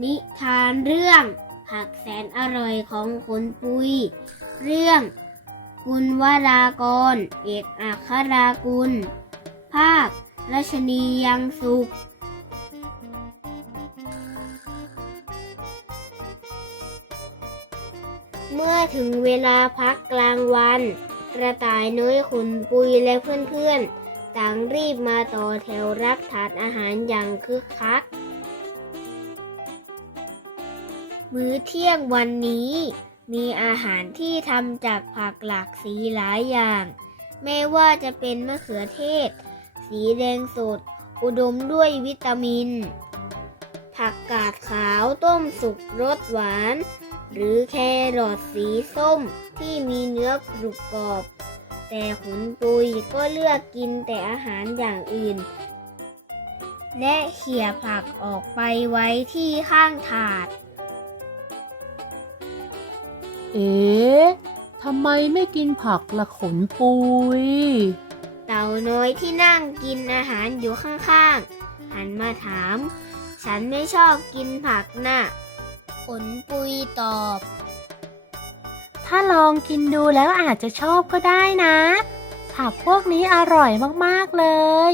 นิทานเรื่องผักแสนอร่อยของขนปุย เรื่องกุลวรากร เอกอัครากุล ภาครัชนียังสุข เมื่อถึงเวลาพักกลางวัน กระต่ายน้อยขุนปุยและเพื่อนๆ ต่างรีบมาต่อแถวรับถาดอาหารอย่างคึกคัก มื้อเที่ยงวันนี้ มีอาหารที่ทำจากผักหลากสีหลายอย่าง ไม่ว่าจะเป็นมะเขือเทศ สีแดงสด อุดมด้วยวิตามิน ผักกาดขาวต้มสุกรสหวาน หรือแครอทสีส้มที่มีเนื้อกรุบกรอบ แต่ขุนปุยก็เลือกกินแต่อาหารอย่างอื่น และเขี่ยผักออกไปไว้ที่ข้างถาด เอ๊ะทำไมไม่กินผักละขนปุย เต่าน้อยที่นั่งกินอาหารอยู่ข้างๆ หันมาถาม ฉันไม่ชอบกินผักนะ่ะ ขนปุยตอบ ถ้าลองกินดูแล้วอาจจะชอบก็ได้นะ ผักพวกนี้อร่อยมากๆเลย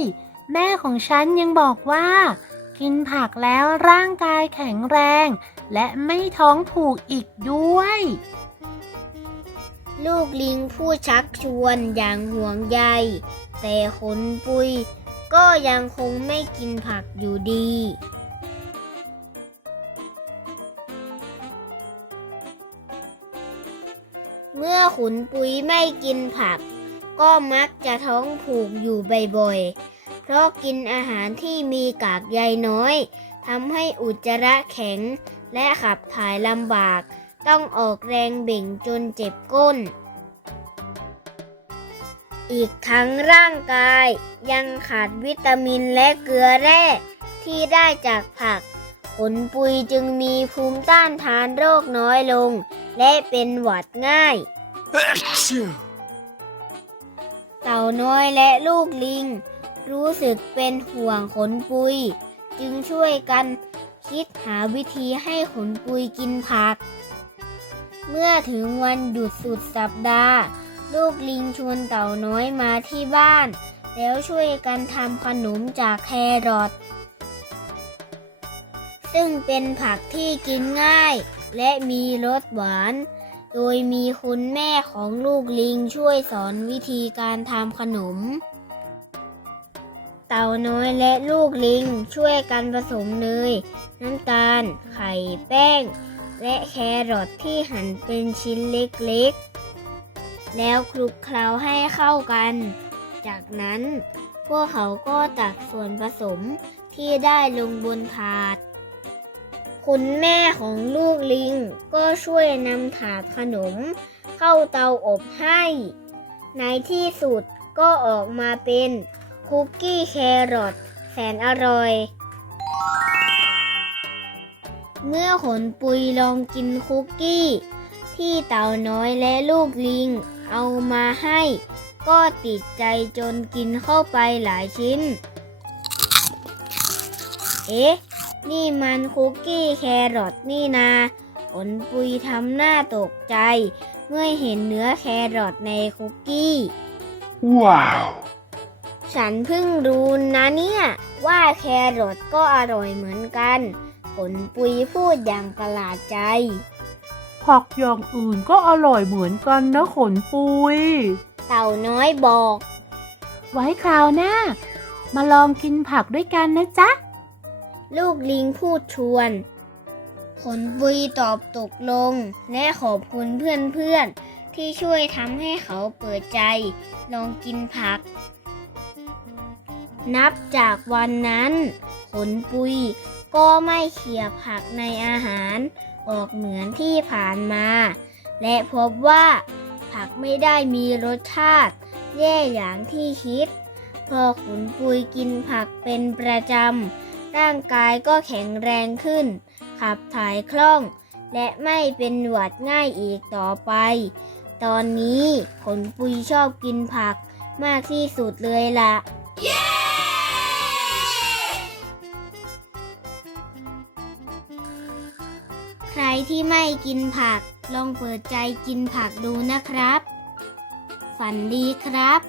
แม่ของฉันยังบอกว่า กินผักแล้วร่างกายแข็งแรง และไม่ท้องผูกอีกด้วย ลูกลิงพูดชักชวนอย่างห่วงใย แต่ขนปุยก็ยังคงไม่กินผักอยู่ดี เมื่อขุนปุยไม่กินผัก ก็มักจะท้องผูกอยู่บ่อยๆ เพราะกินอาหารที่มีกากใยน้อยทำให้อุจจาระแข็งและขับถ่ายลำบาก ต้องออกแรงเบ่งจนเจ็บก้น อีกทั้งร่างกายยังขาดวิตามินและเกลือแร่ที่ได้จากผัก ผลปุยจึงมีภูมิต้านทานโรคน้อยลง และเป็นหวัดง่าย เต่าน้อยและลูกลิง รู้สึกเป็นห่วงขนปุย จึงช่วยกันคิดหาวิธีให้ขนปุยกินผัก เมื่อถึงวันหยุดสุดสัปดาห์ ลูกลิงชวนเต่าน้อยมาที่บ้าน แล้วช่วยกันทำขนมจากแครอทซึ่งเป็นผักที่กินง่าย และมีรสหวาน โดยมีคุณแม่ของลูกลิงช่วยสอนวิธีการทำขนม เต่าน้อยและลูกลิงช่วยกันผสมเนยน้ำตาล ไข่แป้ง และแครอทที่หั่นเป็นชิ้นเล็กๆ แล้วคลุกเคล้าให้เข้ากัน จากนั้นพวกเขาก็ตักส่วนผสมที่ได้ลงบนถาด คุณแม่ของลูกลิงก็ช่วยนำถาดขนมเข้าเตาอบให้ ในที่สุดก็ออกมาเป็นคุกกี้แครอทแสนอร่อย เมื่อขนปุยลองกินคุกกี้ ที่เต่าน้อยและลูกลิงเอามาให้ ก็ติดใจจนกินเข้าไปหลายชิ้น เอ๊ะ นี่มันคุกกี้แครอทนี่นาขนปุยทำหน้าตกใจ เมื่อเห็นเนื้อแครอทในคุกกี้ Wow! ฉันเพิ่งรู้นะเนี่ย ว่าแครอทก็อร่อยเหมือนกันผ ลปุยพูดอย่างประหลาดใจ ผักอย่างอื่นก็อร่อยเหมือนกันนะขนปุย เต่าน้อยบอก ไว้คราวหน้า มาลองกินผักด้วยกันนะจ๊ะ ลูกลิงพูดชวนผลปุยตอบตกลง และขอบคุณเพื่อนๆ ที่ช่วยทำให้เขาเปิดใจ ลองกินผัก นับจากวันนั้นผลปุย ก็ไม่เขี่ยผักในอาหารออกเหมือนที่ผ่านมา และพบว่า ผักไม่ได้มีรสชาติ แย่อย่างที่คิด พอขุนปุยกินผักเป็นประจำ ร่างกายก็แข็งแรงขึ้น ขับถ่ายคล่อง และไม่เป็นหวัดง่ายอีกต่อไป ตอนนี้ขนปุยชอบกินผักมากที่สุดเลยล่ะ Wow! รที่ไม่กินผัก ลองเปิดใจกินผักดูนะครับ ฝันดีครับ